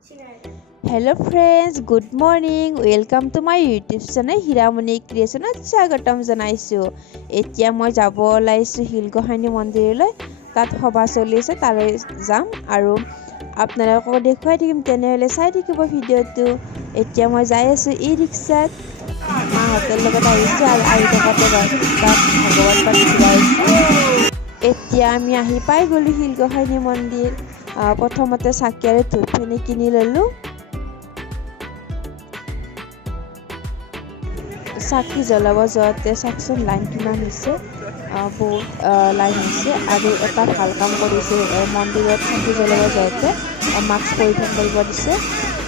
Hello friends, good morning. Welcome to my YouTube channel Hiramoni Creation. স্বাগতম জনাইছো। এতিয়া মই যাব ওলাইছো হিলগোহানি মন্দিৰলৈ। তাত সভা চলি আছে, তালৈ যাম আৰু আপোনালোকক দেখুৱাই থাকিম। তেনেহলে চাই থাকিব ভিডিঅ'টো। এতিয়া মই যাই আছো ই ৰিক্সাত। মাহঁতৰ লগত আহিছো আৰু আহি থাকোঁতে তাত ভগৱান পাঠ ঘূৰাইছো। এতিয়া আমি আহি পাই গ'লো হিলগোহানি মন্দিৰ। প্ৰথমতে চাকি আৰু ধূপ কিনি ল'লো। চাকি জ্বলাব যাওঁতে চাওকচোন লাইন কিমান হৈছে, বহুত লাইন হৈছে। আৰু এটা ভাল কাম কৰিছে, মন্দিৰত চাকি জ্বলাব যাওঁতে মাস্ক পৰিধান কৰিব দিছে।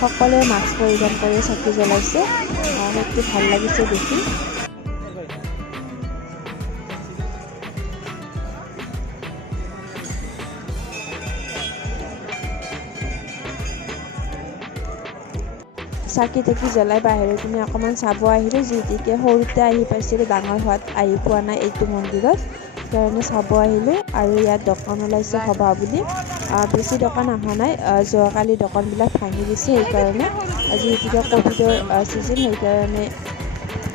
সকলোৱে মাস্ক পৰিধান কৰি চাকি জ্বলাইছে, সেইটো ভাল লাগিছে দেখি। চাকি তাকি জ্বলাই বাহিৰৰ পিনে অকণমান চাব আহিলোঁ, যিহেতুকে সৰুতে আহি পাইছিলোঁ, ডাঙৰ হোৱাত আহি পোৱা নাই এইটো মন্দিৰত, সেইকাৰণে চাব আহিলোঁ। আৰু ইয়াত দোকান ওলাইছে সভা বুলি, বেছি দোকান অহা নাই, যোৱাকালি দোকানবিলাক ভাঙি দিছে, সেইকাৰণে যিহেতুকে ক'ভিডৰ ছিজন, সেইকাৰণে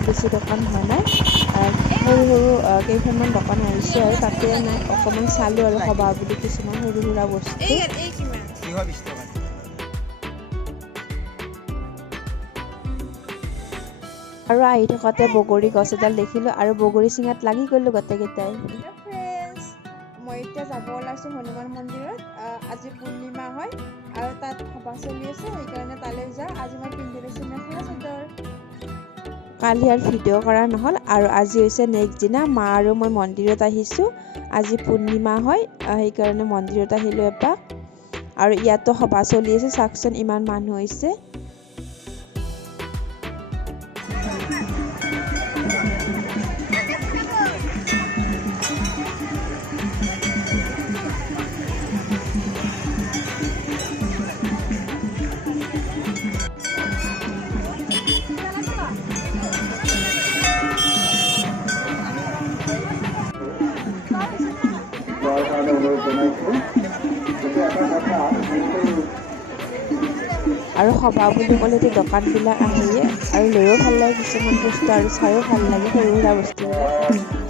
বেছি দোকান হোৱা নাই। সৰু সৰু কেইখনমান দোকান আহিছে আৰু তাতে নাই, অকণমান চালোঁ আৰু সভা বুলি কিছুমান সৰু সুৰা বস্তু। আৰু আহি থাকোঁতে বগৰী গছ এডাল দেখিলোঁ আৰু বগৰী চিঙাত লাগি গ'লোঁ গোটেইকেইটাই। মই এতিয়া যাব ওলাইছোঁ হনুমান মন্দিৰত। আজি পূৰ্ণিমা হয় আৰু তাত সভা চলি আছে, সেইকাৰণে তালৈ যাওঁ। আজি মই পিন্ধি লৈছোঁ মেখেলা চাদৰ। কালি আৰু ভিডিঅ' কৰা নহ'ল, আৰু আজি হৈছে নেক্সট দিনা। মা আৰু মই মন্দিৰত আহিছোঁ। আজি পূৰ্ণিমা হয়, সেইকাৰণে মন্দিৰত আহিলোঁ এপাক। আৰু ইয়াতো সভা চলি আছে, চাওকচোন ইমান মানুহ হৈছে। আৰু সভা বুলি ক'লেতো দোকানবিলাক আহেয়ে, আৰু লৈও ভাল লাগে কিছুমান বস্তু, আৰু চাইও ভাল লাগে সৰু সুৰা বস্তুবিলাক।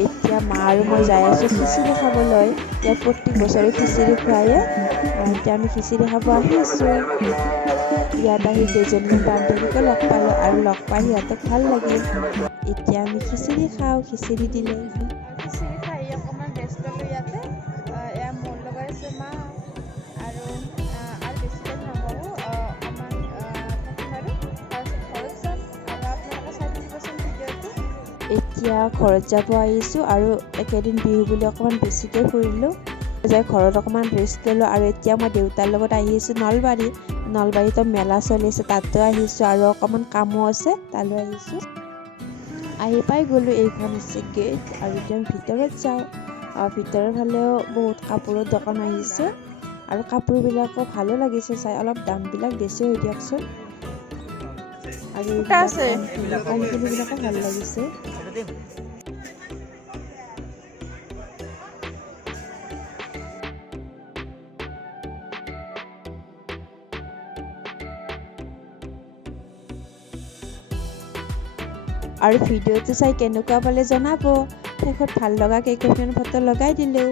এতিয়া মা আৰু মই যাই আছোঁ খিচিৰি খাবলৈ। ইয়াত প্ৰত্যেক বছৰে খিচিৰি খুৱায়ে, এতিয়া আমি খিচিৰি খাব আহি আছোঁ। ইয়াত আহি কেইজনমান বান্ধৱীকো লগ পালোঁ, আৰু লগ পাই সিহঁতক ভাল লাগিল। এতিয়া আমি খিচিৰি খাওঁ, খিচিৰি দিলে। খিচিৰি খাই অকণমান ৰেষ্ট ল'লোঁ ইয়াতে। এয়া মোৰ লগত আছে মা, আৰু বেছি টাইম নবহোঁ, অকণমান থাকিম আৰু তাৰপিছত ঘৰত যাম। আৰু আপোনালোকে চাই থাকিবচোন ভিডিঅ'টো। এতিয়া ঘৰত যাব আহিছোঁ, আৰু একেদিন বিহু বুলি অকণমান বেছিকৈ ফুৰিলোঁ। যাই ঘৰত অকণমান ৰেষ্ট ল'লোঁ, আৰু এতিয়া মই দেউতাৰ লগত আহি আছোঁ নলবাৰীতো মেলা চলি আছে, তাতো আহিছোঁ, আৰু অকণমান কামো আছে, তালৈ আহিছোঁ। আহি পাই গ'লোঁ, এইখন হৈছে গেট, আৰু এতিয়া ভিতৰত যাওঁ। ভিতৰৰ ফালেও বহুত কাপোৰৰ দোকান আহিছে, আৰু কাপোৰবিলাকো ভালো লাগিছে চাই, অলপ দামবিলাক বেছি হৈ দিয়কচোন। আৰু কাণফুলিবিলাকো ভাল লাগিছে। আৰু ভিডিঅ'টো চাই কেনেকুৱা পালে জনাব। শেষত ভাল লগা কেইখনমান ফটো লগাই দিলোঁ।